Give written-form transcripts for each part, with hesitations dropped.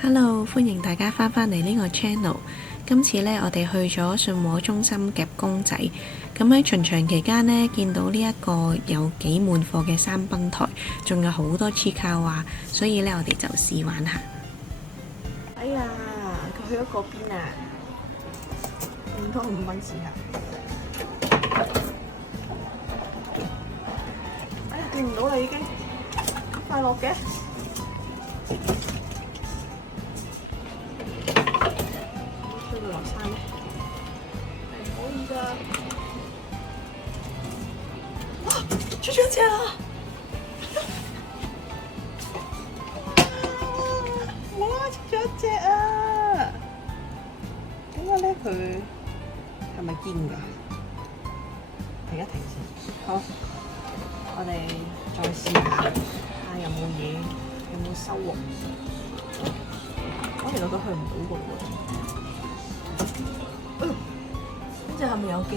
Hello， 歡迎大家返嚟呢個 channel。今次呢，我哋去咗信和中心夾公仔。咁喺巡場期間呢，見到呢一個有幾滿貨嘅三賓台，仲有好多黐卡哇，所以呢，我哋就試玩下。哎呀，佢去咗嗰邊啊！唔通5蚊試下？哎呀，見唔到啦已經，快樂嘅。追佢落山咧，係唔可以㗎。哇！出咗隻啊！哇！出咗一隻啊！點解咧？佢係咪堅㗎？停一停先。好，我哋再試下，睇下有冇嘢，有冇收穫。我原來佢去唔到㗎喎。呢隻係咪有機？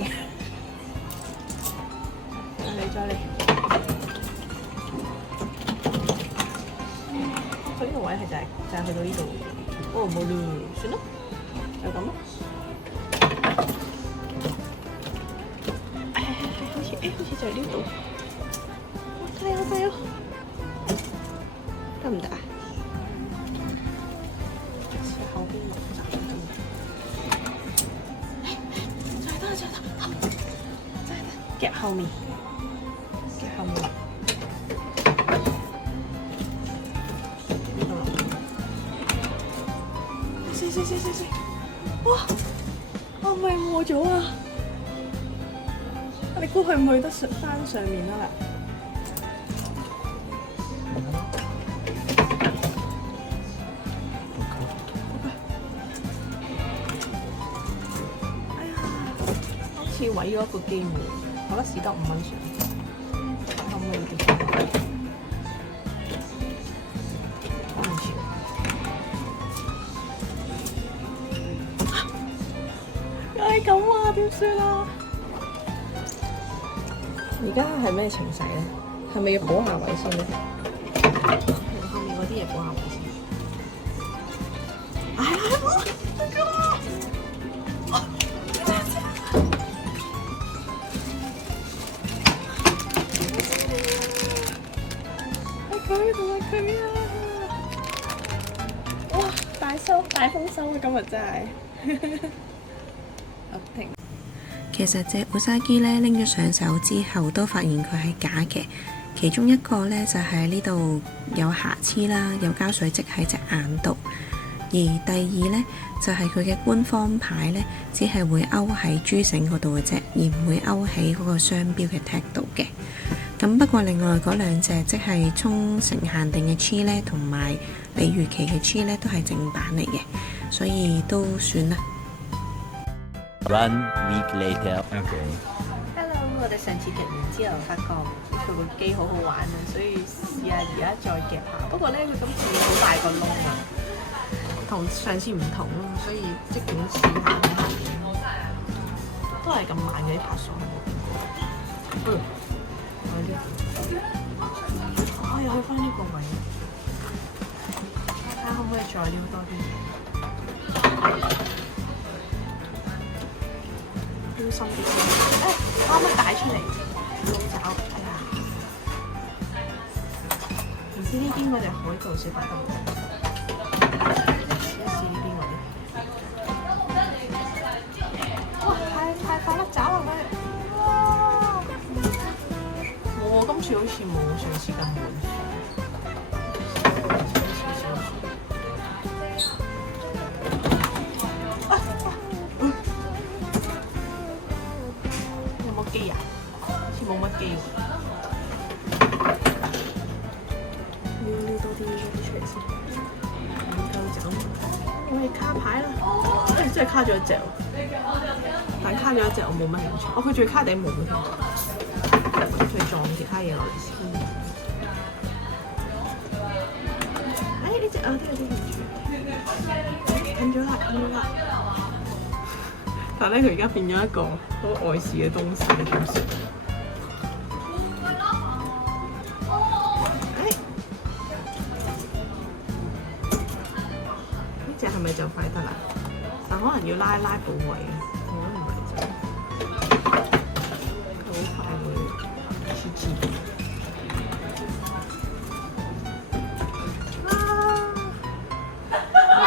再嚟。佢呢個位係就係去到呢度。哦，冇咯，算啦，就咁咯。好似就係呢度。加油加油！得唔得啊？試後邊落閘咁。再得，夾後面。夾後面。死！哇！我咪餓咗啊！你估去唔去得翻上面啊？哎呀，好似毀咗一個機會，我覺得試得5蚊上，可唔可以跌翻落去？係咁啊，點算啊？而家係咩情勢咧？係咪要補下位先咧？後面嗰啲嘢補下位先。係佢同埋佢啊！哇！大豐收啊！今日真係。其實隻烏沙基咧拎咗上手之後，都發現佢係假嘅。其中一個咧就係呢度有瑕疵啦，有膠水漬喺隻眼度。而第二咧就係佢嘅官方牌咧，只係會勾喺珠繩嗰度嘅啫，而唔會勾喺嗰個商標嘅 tag 度嘅。咁不過另外嗰兩隻即係沖繩限定嘅 Chi 咧，同埋鯉魚旗嘅 Chi 咧，都係正版嚟嘅，所以都算啦。1 week later. Hello， 我哋上次夾完之後發覺佢個機好好玩啊，所以試下而家再夾下。不過咧，佢今次好大個窿啊，同上次唔同咯，所以即管試下睇下點。都係咁慢嘅啲拍數。我又去翻呢個位，睇下可唔可以再撩多啲嘢。小心啲先，可唔可以帶出嚟？老爪，哎呀！唔知呢邊嗰隻海盜小白得唔得？試一試呢邊嗰啲。哇！太快甩爪啊佢！哇！我今次好似冇上次咁滿。機啊，好似冇乜機喎。撩多啲出嚟先，唔夠走。我係卡牌啦，真係卡咗一隻，但卡咗一隻我冇乜興趣。佢仲要卡頂冇乜興趣，再撞其他嘢落嚟先。呢隻都有啲興趣，近咗啦。但係咧，佢而家變咗一個好礙事嘅東西，點算？要拉部位，我覺得唔係真，好快會黐黐。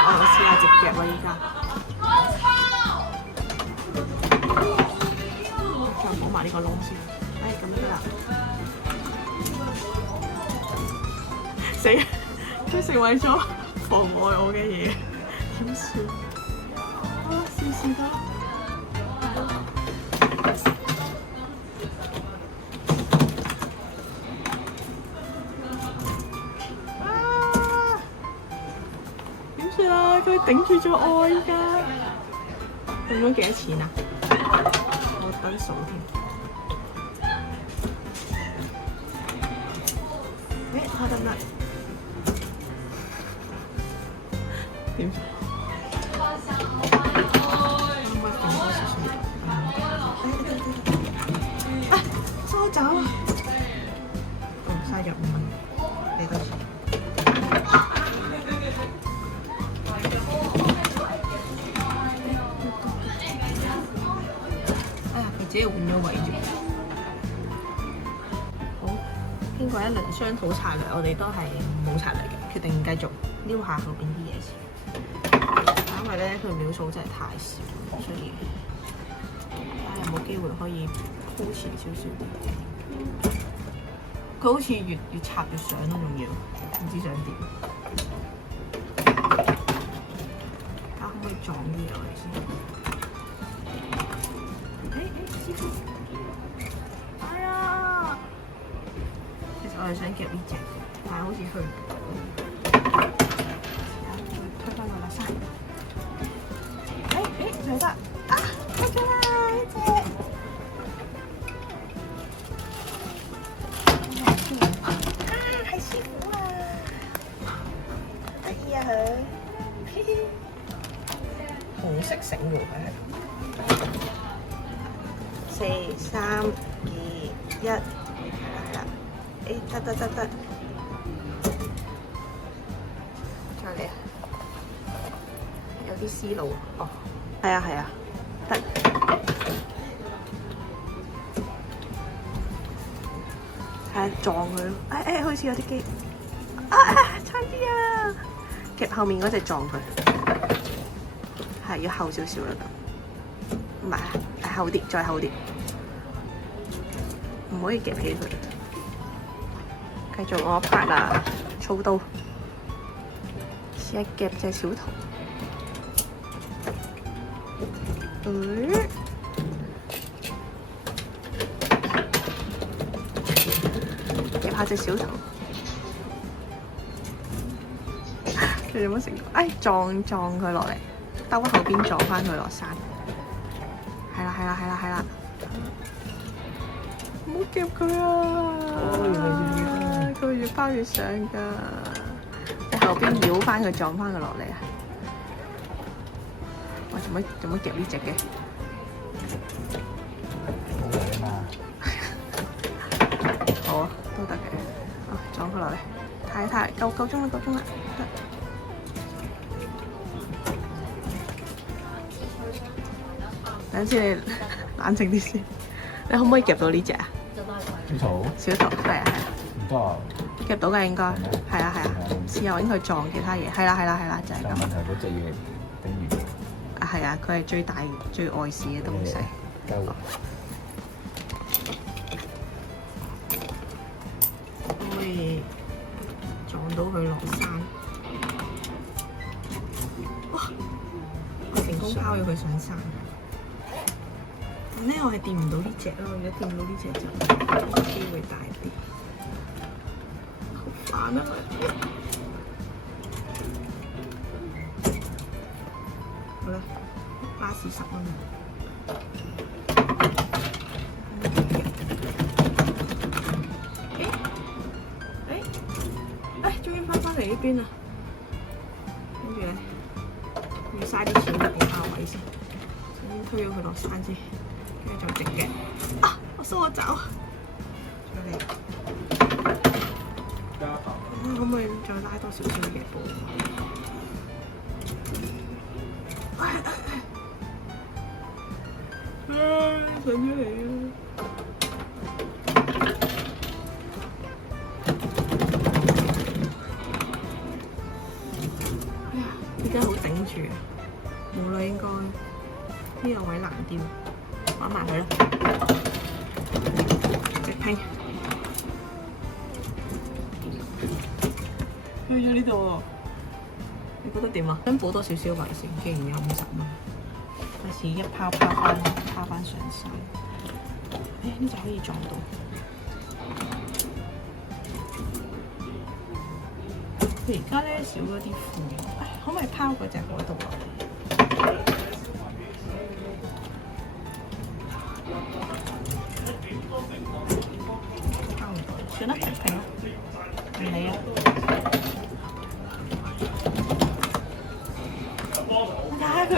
我試下直夾啊！依家再摸埋呢個窿先，咁得啦。死！佢成為咗妨礙我嘅嘢，點算？試試啦！點算啊？佢頂住咗我依家，用咗幾多錢啊？我等數添。睇得唔得？點？收走啊！嘥咗5蚊，俾多錢。佢自己換咗位啫。好，經過一輪商討策略，我哋都係冇策略嘅，決定繼續撩下後邊啲嘢先。因為咧，佢秒數真係太少，所以睇下有冇機會可以鋪前少少啲。佢好似越插越上咯，仲要唔知想點。睇下可唔可以撞啲嘢落嚟先？師傅，哎呀！其實我係想夾呢隻，但係好似去唔到。推翻落嚟先。就得啊！得咗啦，呢隻。係師傅啊！得意啊佢，紅色繩喎佢係。4、3、2、1，係啦。得。再嚟啊！有啲思路哦。係啊，得。係啊，撞佢咯！好似有啲機差啲啊！夾後面嗰隻撞佢，係要後少少啦咁。唔係，後啲，再後啲，唔可以夾起佢。繼續我 part 啊，操刀，試下夾隻小圖。夾下隻小圖，佢有冇成功？撞佢落嚟，兜後邊撞翻佢落山。係啦，唔好夾佢啊！佢越拋越上㗎，你後邊繞翻佢，撞翻佢落嚟啊！喂，做乜夾呢隻嘅？冇位啊嘛。好啊，都得嘅。撞佢落嚟，太夠鐘啦，得。等先，你冷靜啲先。你可唔可以夾到呢隻啊？小圖係啊。唔得啊！夾到嘅應該係啊。試下揾佢撞其他嘢，係啦，就係咁。但係問題嗰隻嘢頂唔住。係啊，佢係最大最礙事嘅東西。可以撞到佢落山。哇！我成功拋咗佢上山。但呢，我係掂唔到呢隻咯，如果掂到呢隻就機會大啲。好煩啊！好啦，巴士10蚊。終於翻嚟呢邊啦。跟住咧，要嘥啲錢嚟下位先，先推咗佢落山先，跟住再直嘅。我梳我爪。再嚟。可唔可以再拉多少少嘅布？上咗嚟啊！哎呀，而家好頂住啊！冇啦，應該呢個位難啲，玩埋佢啦，直拼。去咗呢度喎，你覺得點啊？想補多少少位先，既然有50蚊，開始一拋翻上晒。呢就可以撞到。佢而家咧少咗啲褲，可唔可以拋嗰隻嗰度啊？拋唔到，算啦，直拼啦，唔理啊！睇下佢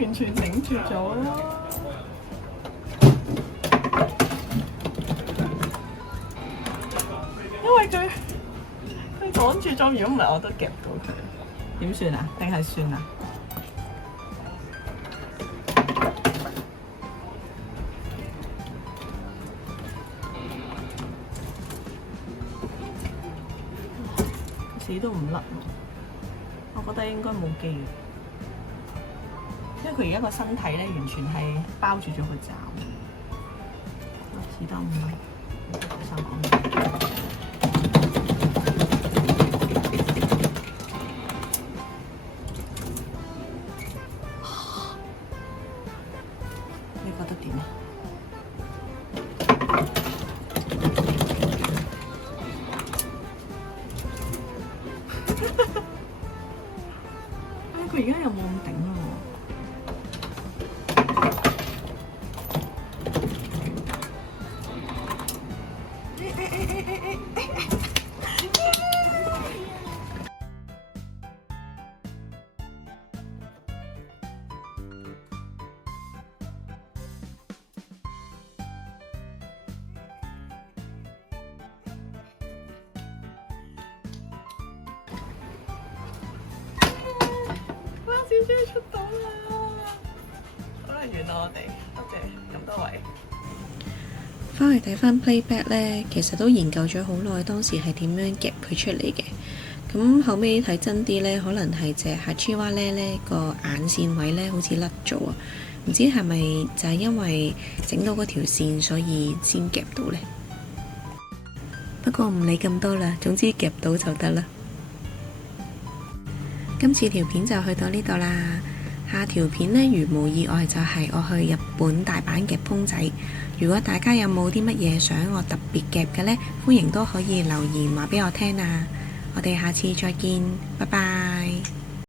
完全頂住咗啦。因為佢擋住咗，如果唔係我都夾到佢，點算啊？定係算啊？死都唔甩，我覺得應該冇機嘅，因為佢而家個身體咧完全係包住咗個罩，是得唔係？手講。你覺得點啊？佢而家又冇咁頂咯喎。終於出到啦！好啦，完啦我哋，多謝咁多位。翻去睇翻 playback 咧，其實都研究咗好耐，當時係點樣夾佢出嚟嘅。咁後尾睇真啲咧，可能係隻哈奇瓦咧個眼線位咧好似甩咗啊！唔知係咪就係因為整到嗰條線，所以先夾到咧？不過唔理咁多啦，總之夾到就得啦。今次條片就去到呢度啦，下條片呢，如無意外就係我去日本大阪夾公仔。如果大家有冇啲乜嘢想我特別夾嘅呢，歡迎都可以留言話俾我聽啊！我哋下次再見，拜拜。